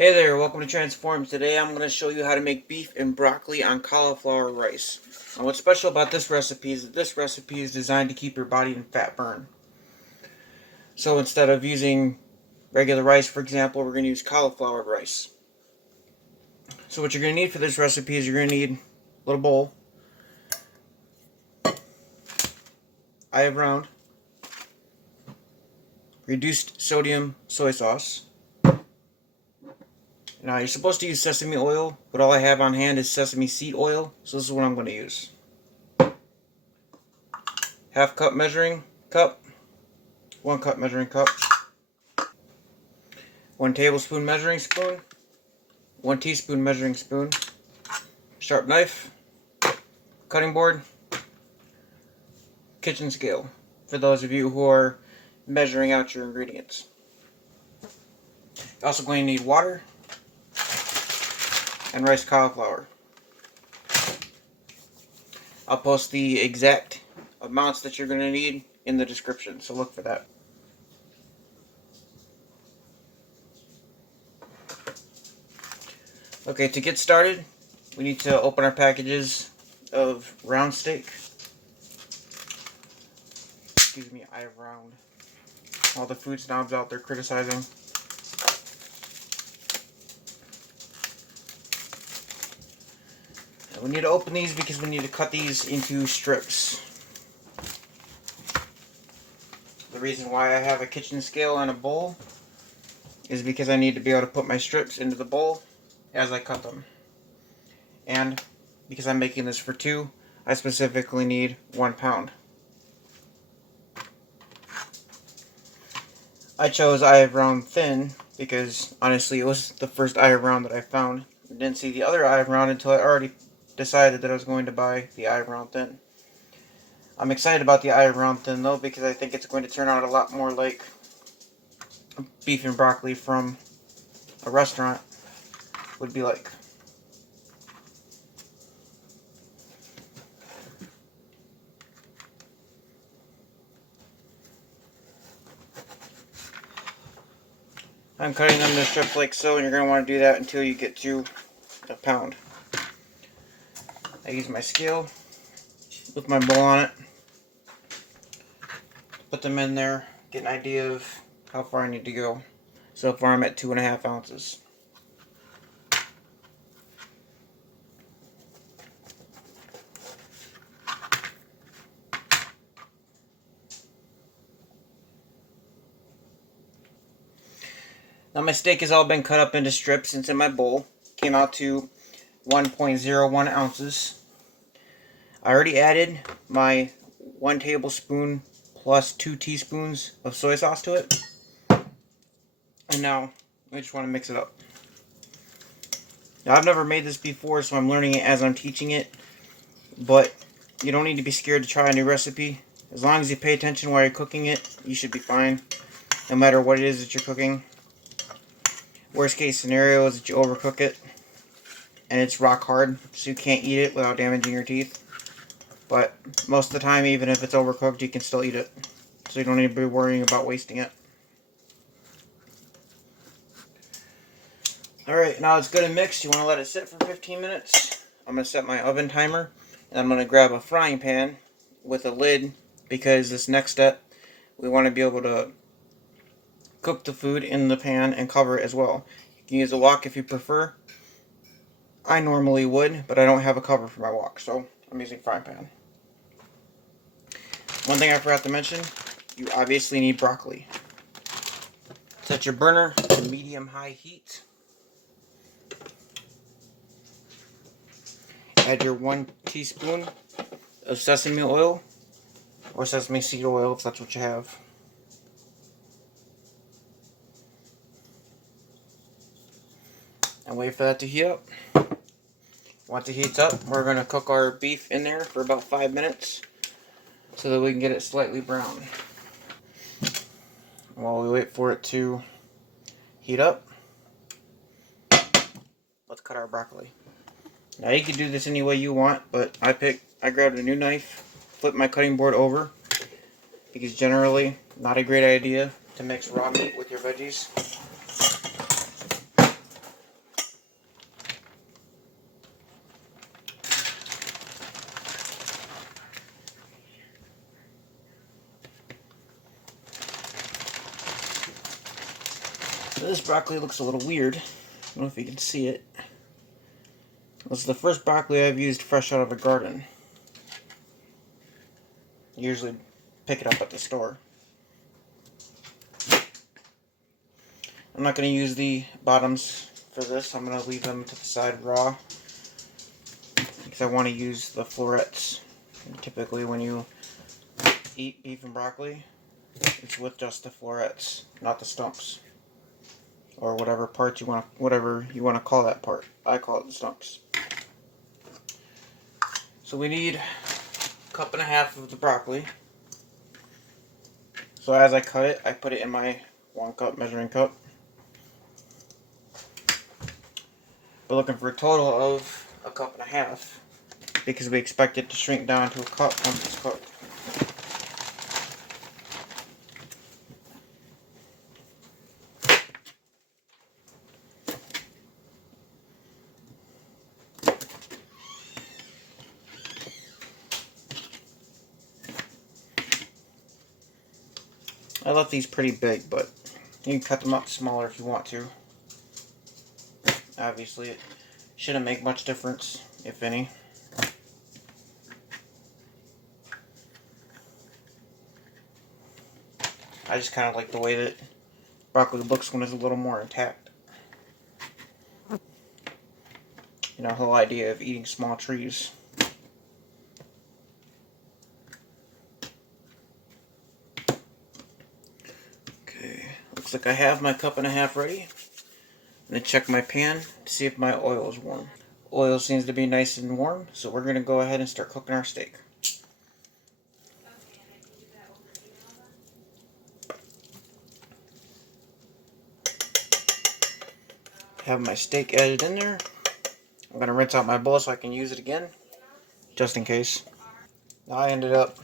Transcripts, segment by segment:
Hey there, welcome to Transform. Today I'm going to show you how to make beef and broccoli on cauliflower rice. And what's special about this recipe is that this recipe is designed to keep your body in fat burn. So instead of using regular rice, for example, we're going to use cauliflower rice. So what you're going to need for this recipe is you're going to need a little bowl. I have round reduced sodium soy sauce. Now you're supposed to use sesame oil, but all I have on hand is sesame seed oil, so this is what I'm going to use. Half cup measuring cup, 1 cup measuring cup, 1 tablespoon measuring spoon, 1 teaspoon measuring spoon, sharp knife, cutting board, kitchen scale, for those of you who are measuring out your ingredients. You're also going to need water and rice cauliflower. I'll post the exact amounts that you're going to need in the description, so look for that. Okay, to get started, we need to open our packages of round steak. Excuse me, I have round. All the food snobs out there criticizing. We need to open these because we need to cut these into strips. The reason why I have a kitchen scale and a bowl is because I need to be able to put my strips into the bowl as I cut them. And because I'm making this for 2, I specifically need 1 pound. I chose I have round thin because honestly it was the first I have round that I found. I didn't see the other I have round until I already decided that I was going to buy the I have round thin. I'm excited about the I have round thin though because I think it's going to turn out a lot more like beef and broccoli from a restaurant would be like. I'm cutting them into strips like so, and you're going to want to do that until you get to a pound. I use my scale with my bowl on it. Put them in there, get an idea of how far I need to go. So far I'm at 2.5 ounces. Now my steak has all been cut up into strips into my bowl. Came out to 1.01 ounces. I already added my 1 tablespoon plus 2 teaspoons of soy sauce to it. And now I just want to mix it up. Now I've never made this before, so I'm learning it as I'm teaching it. But you don't need to be scared to try a new recipe. As long as you pay attention while you're cooking it, you should be fine. No matter what it is that you're cooking. Worst case scenario is that you overcook it and it's rock hard, so you can't eat it without damaging your teeth. But most of the time, even if it's overcooked, you can still eat it. So you don't need to be worrying about wasting it. Alright, now it's good and mixed. You want to let it sit for 15 minutes. I'm going to set my oven timer. And I'm going to grab a frying pan with a lid because this next step, we want to be able to cook the food in the pan and cover it as well. You can use a wok if you prefer. I normally would, but I don't have a cover for my wok, so I'm using frying pan. One thing I forgot to mention, you obviously need broccoli. Set your burner to medium-high heat. Add your 1 teaspoon of sesame oil, or sesame seed oil if that's what you have. And wait for that to heat up. Once it heats up, we're going to cook our beef in there for about 5 minutes so that we can get it slightly brown. While we wait for it to heat up, let's cut our broccoli. Now you can do this any way you want, but I grabbed a new knife, flipped my cutting board over, because generally not a great idea to mix raw meat with your veggies. this broccoli looks a little weird. I don't know if you can see it. This is the first broccoli I've used fresh out of a garden. I usually pick it up at the store. I'm not going to use the bottoms for this. I'm going to leave them to the side raw because I want to use the florets. And typically when you eat beef and broccoli, it's with just the florets, not the stumps. Or whatever part you want, whatever you want to call that part. I call it the stumps. So we need a cup and a half of the broccoli. So as I cut it, I put it in my 1 cup measuring cup. We're looking for a total of a cup and a half because we expect it to shrink down to a cup once it's cooked. I left these pretty big, but you can cut them up smaller if you want to. Obviously, it shouldn't make much difference, if any. I just kind of like the way that broccoli looks when it's a little more intact. You know, the whole idea of eating small trees. Looks like I have my cup and a half ready. I'm going to check my pan to see if my oil is warm. Oil seems to be nice and warm, so we're going to go ahead and start cooking our steak. Have my steak added in there. I'm going to rinse out my bowl so I can use it again, just in case. Now I ended up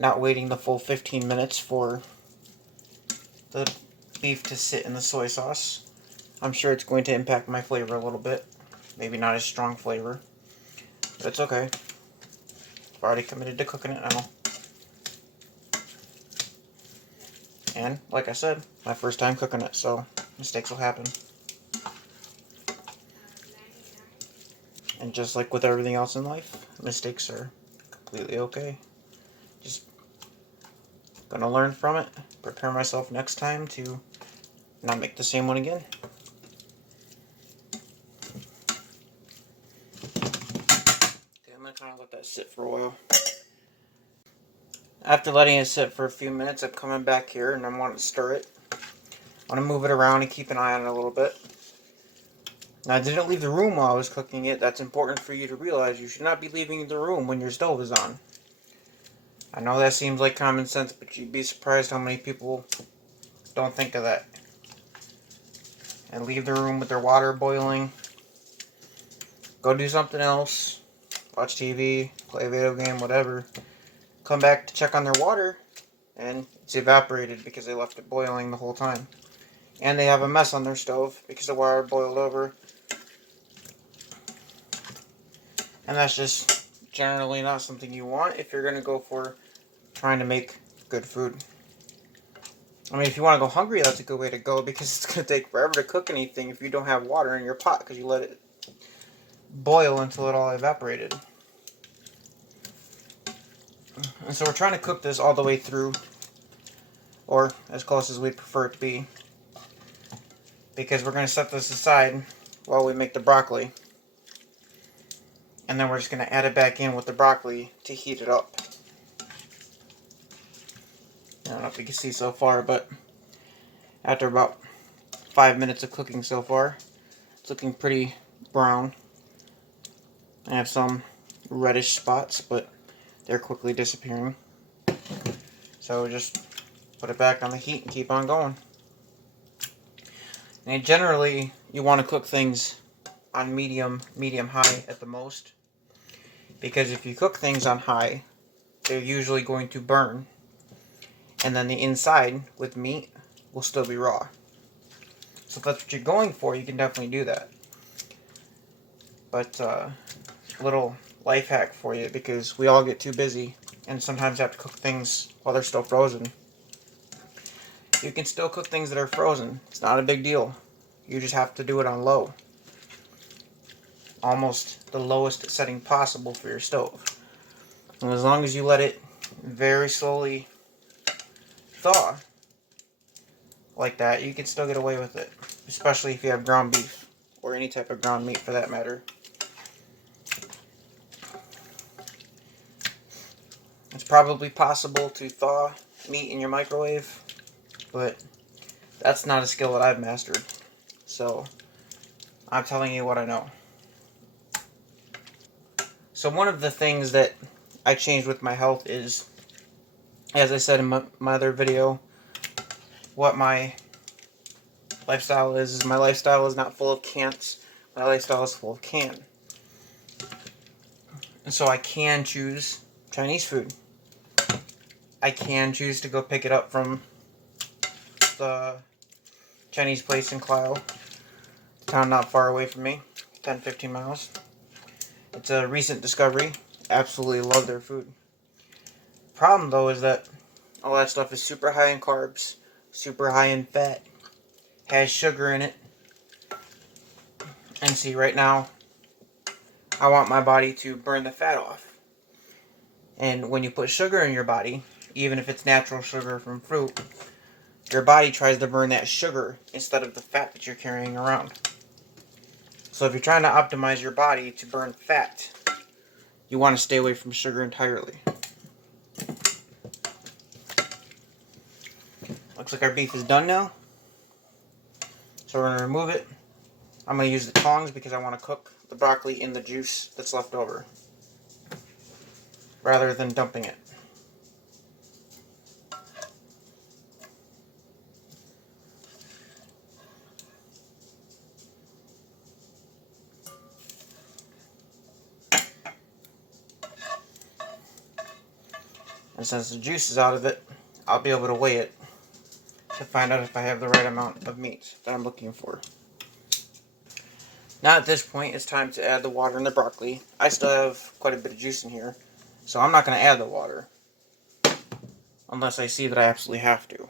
not waiting the full 15 minutes for the beef to sit in the soy sauce. I'm sure it's going to impact my flavor a little bit. Maybe not as strong flavor, but it's okay. I've already committed to cooking it now. And, like I said, my first time cooking it, so mistakes will happen. And just like with everything else in life, mistakes are completely okay. Just gonna learn from it, prepare myself next time to not make the same one again. Okay, I'm gonna kind of let that sit for a while. After letting it sit for a few minutes, I'm coming back here and I want to stir it. I want to move it around and keep an eye on it a little bit. Now, I didn't leave the room while I was cooking it. That's important for you to realize. You should not be leaving the room when your stove is on. I know that seems like common sense, but you'd be surprised how many people don't think of that. And leave the room with their water boiling. Go do something else. Watch TV, play a video game, whatever. Come back to check on their water, and it's evaporated because they left it boiling the whole time. And they have a mess on their stove because the water boiled over. And that's just generally not something you want if you're going to go for trying to make good food. I mean, if you want to go hungry, that's a good way to go because it's going to take forever to cook anything if you don't have water in your pot because you let it boil until it all evaporated. And so we're trying to cook this all the way through, or as close as we'd prefer it to be, because we're going to set this aside while we make the broccoli. And then we're just going to add it back in with the broccoli to heat it up. I don't know if you can see so far, but after about 5 minutes of cooking so far, it's looking pretty brown. I have some reddish spots, but they're quickly disappearing. So just put it back on the heat and keep on going. And generally, you want to cook things on medium-high at the most. Because if you cook things on high, they're usually going to burn. And then the inside, with meat, will still be raw. So if that's what you're going for, you can definitely do that. But a little life hack for you, because we all get too busy and sometimes have to cook things while they're still frozen. You can still cook things that are frozen. It's not a big deal. You just have to do it on low. Almost the lowest setting possible for your stove. And as long as you let it very slowly thaw like that, you can still get away with it. Especially if you have ground beef or any type of ground meat for that matter. It's probably possible to thaw meat in your microwave, but that's not a skill that I've mastered. So I'm telling you what I know. So one of the things that I changed with my health is, as I said in my other video, what my lifestyle is my lifestyle is not full of can'ts. My lifestyle is full of can. And so I can choose Chinese food. I can choose to go pick it up from the Chinese place in Clio, a town not far away from me, 10-15 miles. It's a recent discovery. Absolutely love their food. Problem though is that all that stuff is super high in carbs, super high in fat, has sugar in it. And see, right now, I want my body to burn the fat off. And when you put sugar in your body, even if it's natural sugar from fruit, your body tries to burn that sugar instead of the fat that you're carrying around. So if you're trying to optimize your body to burn fat, you want to stay away from sugar entirely. Looks like our beef is done now. So we're going to remove it. I'm going to use the tongs because I want to cook the broccoli in the juice that's left over, rather than dumping it. And since the juice is out of it, I'll be able to weigh it to find out if I have the right amount of meat that I'm looking for. Now at this point, it's time to add the water in the broccoli. I still have quite a bit of juice in here, so I'm not going to add the water unless I see that I absolutely have to.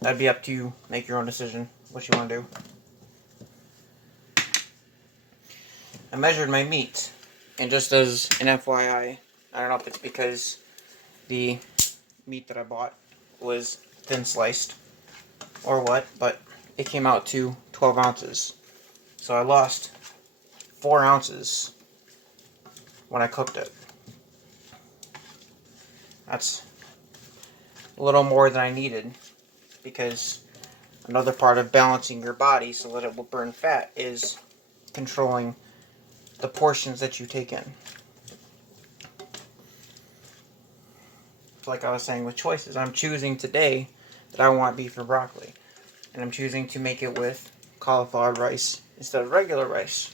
That'd be up to you. Make your own decision what you want to do. I measured my meat, and just as an FYI, I don't know if it's because the meat that I bought was thin sliced or what, but it came out to 12 ounces. So I lost 4 ounces when I cooked it. That's a little more than I needed, because another part of balancing your body so that it will burn fat is controlling the portions that you take in. Like I was saying with choices, I'm choosing today that I want beef or broccoli, and I'm choosing to make it with cauliflower rice instead of regular rice,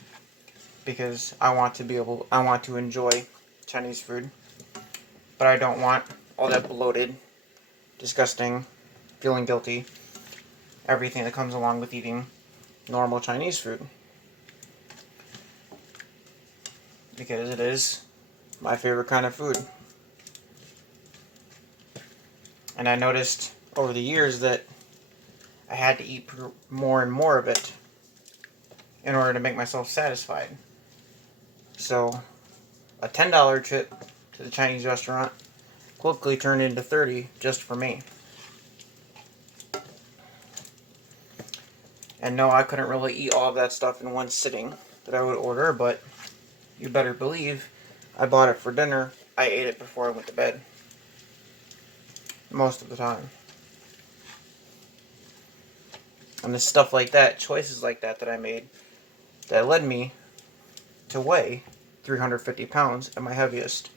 because I want to enjoy Chinese food, but I don't want all that bloated, disgusting, feeling guilty, everything that comes along with eating normal Chinese food, because it is my favorite kind of food. And I noticed over the years that I had to eat more and more of it in order to make myself satisfied. So a $10 trip to the Chinese restaurant quickly turned into $30 just for me. And no, I couldn't really eat all of that stuff in one sitting that I would order, but you better believe I bought it for dinner. I ate it before I went to bed. Most of the time. And it's stuff like that, choices like that that I made, that led me to weigh 350 pounds at my heaviest.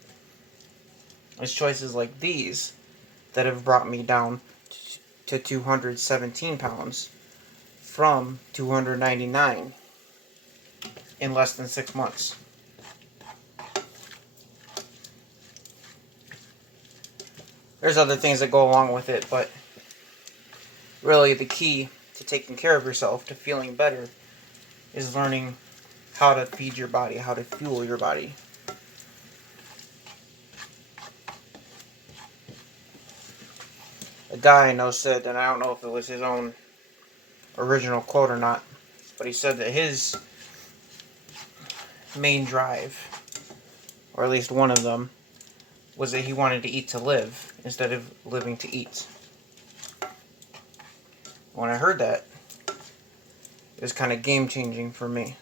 It's choices like these that have brought me down to 217 pounds from 299 in less than 6 months. There's other things that go along with it, but really the key to taking care of yourself, to feeling better, is learning how to feed your body, how to fuel your body. a guy I know said, and I don't know if it was his own original quote or not, but he said that his main drive, or at least one of them, was that he wanted to eat to live instead of living to eat. When I heard that, it was kind of game-changing for me.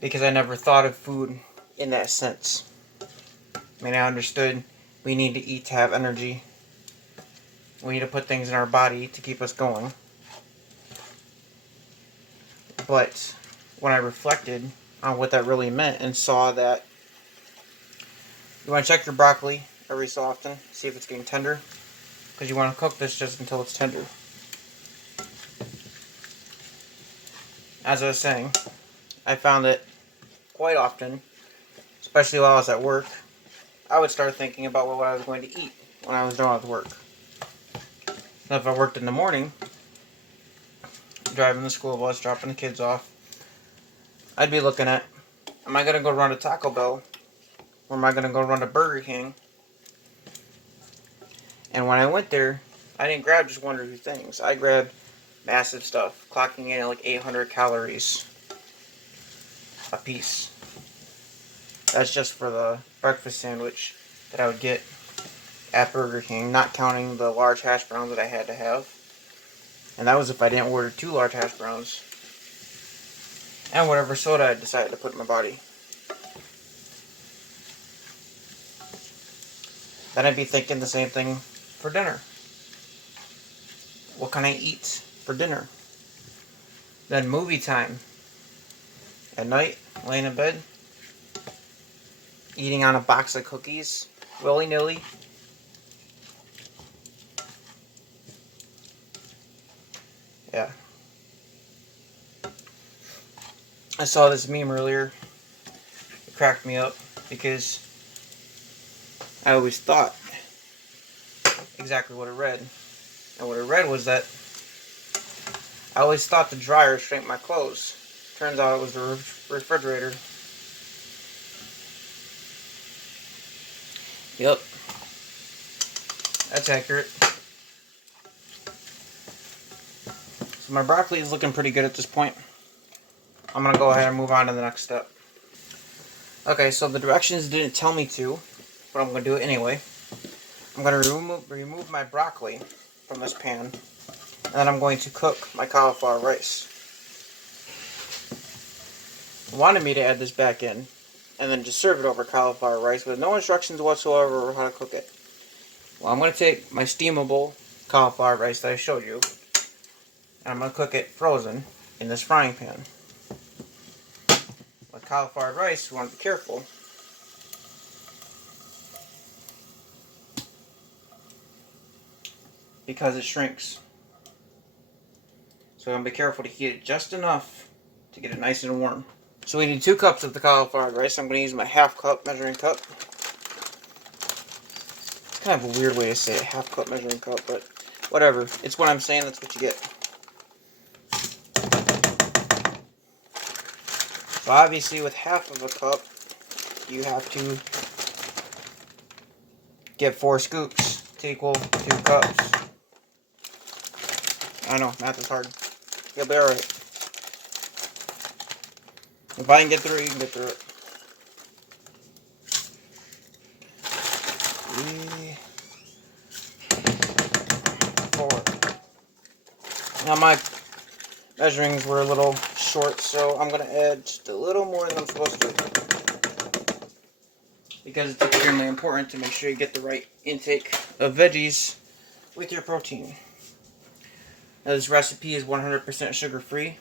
Because I never thought of food in that sense. I mean, I understood we need to eat to have energy. We need to put things in our body to keep us going. But when I reflected on what that really meant and saw that you want to check your broccoli every so often, see if it's getting tender, because you want to cook this just until it's tender. As I was saying, I found that quite often, especially while I was at work, I would start thinking about what I was going to eat when I was done with work. Now, if I worked in the morning, driving the school bus, dropping the kids off, I'd be looking at, am I going to go run to Taco Bell? Or am I going to go run to Burger King? And when I went there, I didn't grab just one or two things. I grabbed massive stuff, clocking in at like 800 calories a piece. That's just for the breakfast sandwich that I would get at Burger King, not counting the large hash browns that I had to have. And that was if I didn't order 2 large hash browns. And whatever soda I decided to put in my body. Then I'd be thinking the same thing for dinner. What can I eat for dinner? Then movie time. At night, laying in bed, eating on a box of cookies, willy-nilly. Yeah. I saw this meme earlier. It cracked me up because I always thought exactly what it read. And what it read was that I always thought the dryer shrank my clothes. Turns out it was the refrigerator. Yep. That's accurate. So my broccoli is looking pretty good at this point. I'm going to go ahead and move on to the next step. Okay, so the directions didn't tell me to, but I'm going to do it anyway. I'm going to remove my broccoli from this pan, and then I'm going to cook my cauliflower rice. It wanted me to add this back in, and then just serve it over cauliflower rice with no instructions whatsoever on how to cook it. Well, I'm going to take my steamable cauliflower rice that I showed you, and I'm going to cook it frozen in this frying pan. With cauliflower rice, you want to be careful. Because it shrinks. So I'm going to be careful to heat it just enough to get it nice and warm. So we need 2 cups of the cauliflower rice. I'm going to use my half cup measuring cup. It's kind of a weird way to say it, half cup measuring cup, but whatever. It's what I'm saying, that's what you get. So obviously with half of a cup, you have to get 4 scoops to equal 2 cups. I know, math is hard. You'll be alright. If I can get through it, you can get through it. 3, 4. Now my measurings were a little short, so I'm going to add just a little more than I'm supposed to. Because it's extremely important to make sure you get the right intake of veggies with your protein. Now this recipe is 100% sugar-free,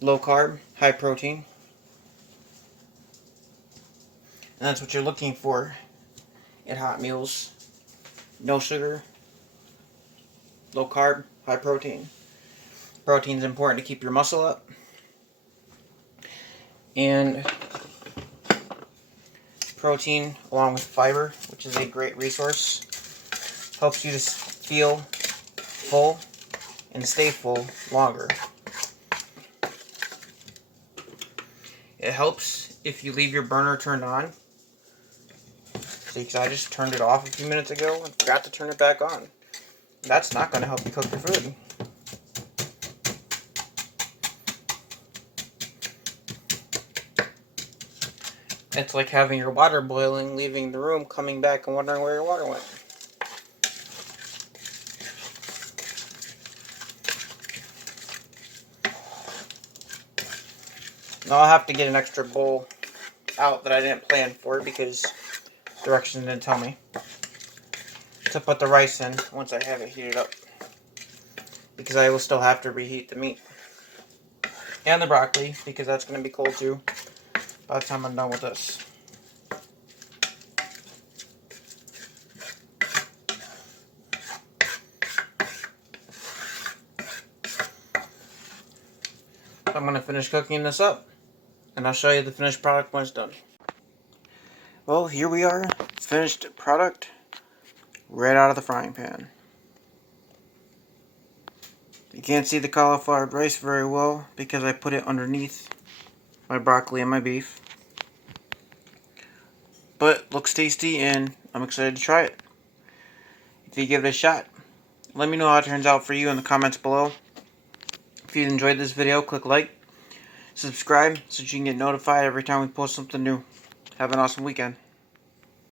low carb, high protein. And that's what you're looking for in hot meals. No sugar, low carb, high protein. Protein is important to keep your muscle up. And protein, along with fiber, which is a great resource, helps you to feel full and stay full longer. It helps if you leave your burner turned on, See, because I just turned it off a few minutes ago and forgot to turn it back on. That's not going to help you cook your food. It's like having your water boiling, leaving the room, coming back and wondering where your water went. Now I'll have to get an extra bowl out that I didn't plan for because directions didn't tell me to put the rice in once I have it heated up. Because I will still have to reheat the meat. And the broccoli, because that's going to be cold too by the time I'm done with this. I'm going to finish cooking this up, and I'll show you the finished product when it's done. Well, here we are, finished product, right out of the frying pan. You can't see the cauliflower rice very well because I put it underneath my broccoli and my beef. But looks tasty and I'm excited to try it. If you give it a shot, let me know how it turns out for you in the comments below. If you enjoyed this video, click like, subscribe so you can get notified every time we post something new. Have an awesome weekend.